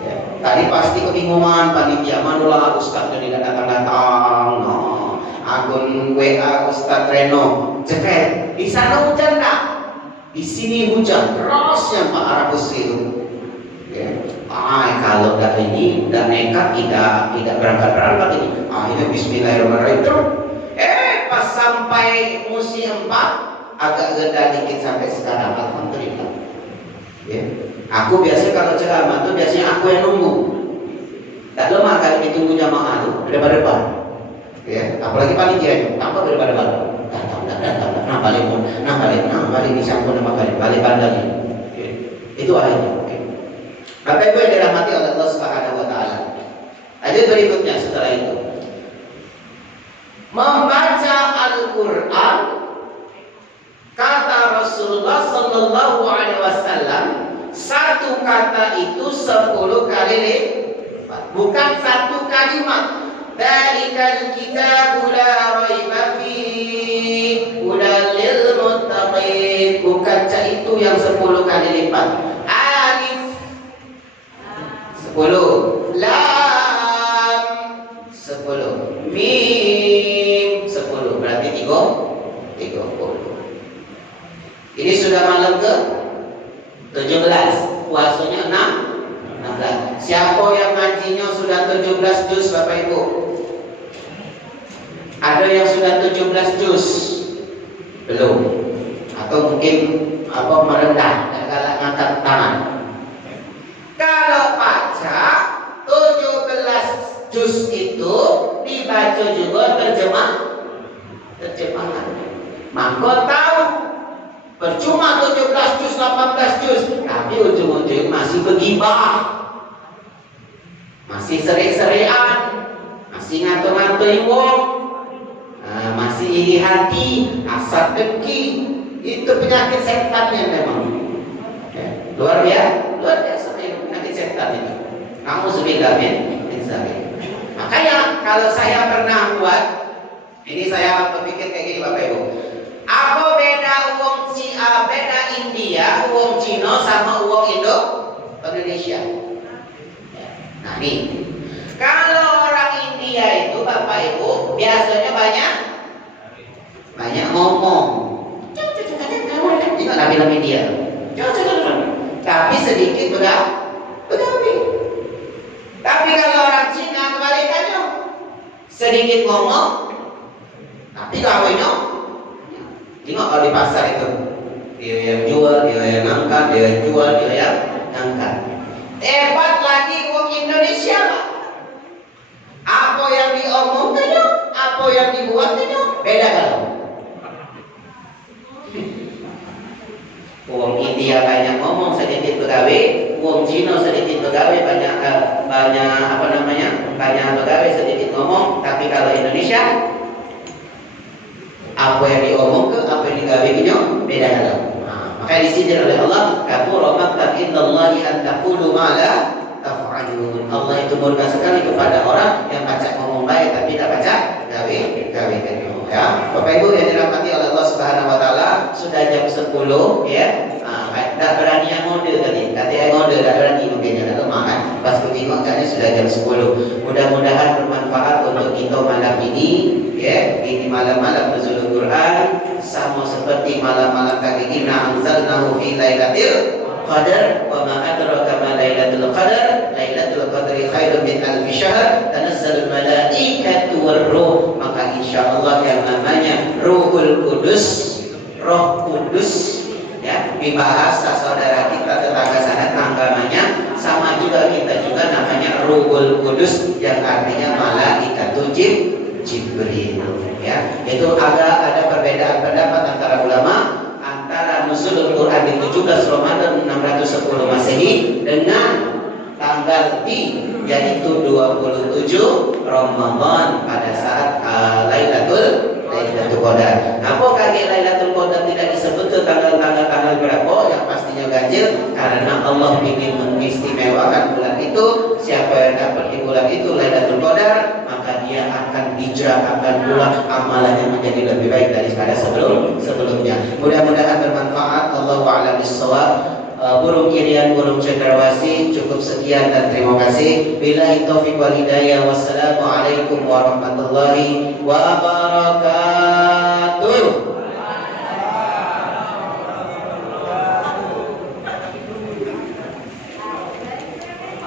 Ya. Tadi pasti kebingungan panitia manulah Ustaz jadi datang-datang. Akun WA Ustaz Reno. Ceket, di sana hujan tak? Di sini hujan derasnya Pak Arabus itu. Ya. Kalau dah ini dah nekat tidak berangkat ini. Akhirnya Bismillahirrahmanirrahim. Pas sampai musim 4 agak reda dikit sampai sekarang, alhamdulillah. Ya. Aku biasa kalau ceramah tuh biasanya aku yang nunggu. Tak lama kalau ditunggu jamaah tuh depan-depan. Ya, apalagi panitia tanpa depan-depan. Datang. Balik disampun nama balik bandar ini. Ya. Itu akhirnya. Bapak Ibu yang dirahmati oleh Allah Subhanahu wa Ta'ala. Lanjut berikutnya setelah itu. Membaca Al-Quran, kata Rasulullah Sallallahu Alaihi Wasallam, satu kata itu 10 kali lipat, bukan satu kalimat. Dzalikal kitabu la raiba fihi hudal lil muttaqin. Bukan itu yang 10 kali lipat. Alif 10, lam 10, mim 10, berarti 30. Ini sudah malam ke 17, puasanya 16. Siapa yang ngajinya sudah 17 juz Bapak Ibu? Ada yang sudah 17 juz? Belum. Atau mungkin merendah, kalau ngangkat tangan. Kalau baca 17 juz itu dibaca juga terjemahan. Maka tahu percuma 17 juz, 18 juz, tapi ujung-ujung masih begibah, masih serik-serian, masih ngatur-ngatur wong, masih iri hati, asap dengki. Itu penyakit setannya memang. Luar biasa penyakit setan itu. Kamu sudah min zalim. Makanya kalau saya pernah buat, ini saya berpikir kayak gini Bapak Ibu. Apa beda beda India, uang Cina sama uang Indonesia? Nah nih, kalau orang India itu Bapak Ibu biasanya banyak ngomong. Itu film India. Tapi sedikit begawi. Tapi kalau orang Cina kebalikannya, sedikit ngomong, tapi gawainya. Tengok kalau di pasar itu, dia yang jual, dia yang angkat, dia yang jual, dia yang angkat. Hebat lagi uang Indonesia, Pak. Apa yang diomongkannya, apa yang dibuatnya, beda kan? Uang India banyak ngomong, sedikit begawe. Uang Cina sedikit begawe, banyak begawe, sedikit ngomong. Tapi kalau Indonesia, apa yang diomong ke apa yang digawinya beda kan? Makanya disindir oleh Allah, kabura maqtan indallahi an taqulu ma la taf'alun. Allah itu murka sekali kepada orang yang baca ngomong baik tapi tidak baca gawe. Ya, Bapak Ibu yang dirahmati oleh Allah Subhanahu wa Ta'ala, sudah jam 10 ya. Tak berani yang ngode tadi. Katanya ngode tak berani mungkin ada lemah kan. Pas ketengok katanya sudah jam 10. Mudah-mudahan bermanfaat untuk kita malam ini. Ya, ini malam-malam nuzul Quran sama seperti malam-malam kali ini. Anzalnahu fi lailatul qadar wa ma adraka ma lailatul qadar. Lailatul qadri khairun min alfi syahr. Tanazzalul malaikatu war-ruh. Maka insyaallah yang namanya Ruhul Kudus, Roh Kudus ya, di bahasa saudara kita tetangga sana agamanya sama juga, kita juga namanya Ruhul Kudus yang artinya malaikatul Jibril ya. Itu agak ada perbedaan pendapat antara ulama antara nuzulul Quran di 17 Ramadan 610 Masehi dengan tanggal di yaitu 27 Ramadan pada saat Lailatul Qadar. Apa kaki Lailatul Qadar tidak disebut ke tanggal berapa? Yang pastinya ganjil karena Allah ingin mengistimewakan bulan itu. Siapa yang dapat di bulan itu Lailatul Qadar, maka dia akan hijrah, akan pulang amalannya menjadi lebih baik daripada sebelumnya. Mudah-mudahan bermanfaat. Allahu a'lam bishawab. Burung kirian, burung cendrawasih. Cukup sekian dan terima kasih. Billahi taufiq wal hidayah. Wassalamualaikum warahmatullahi wabarakatuh.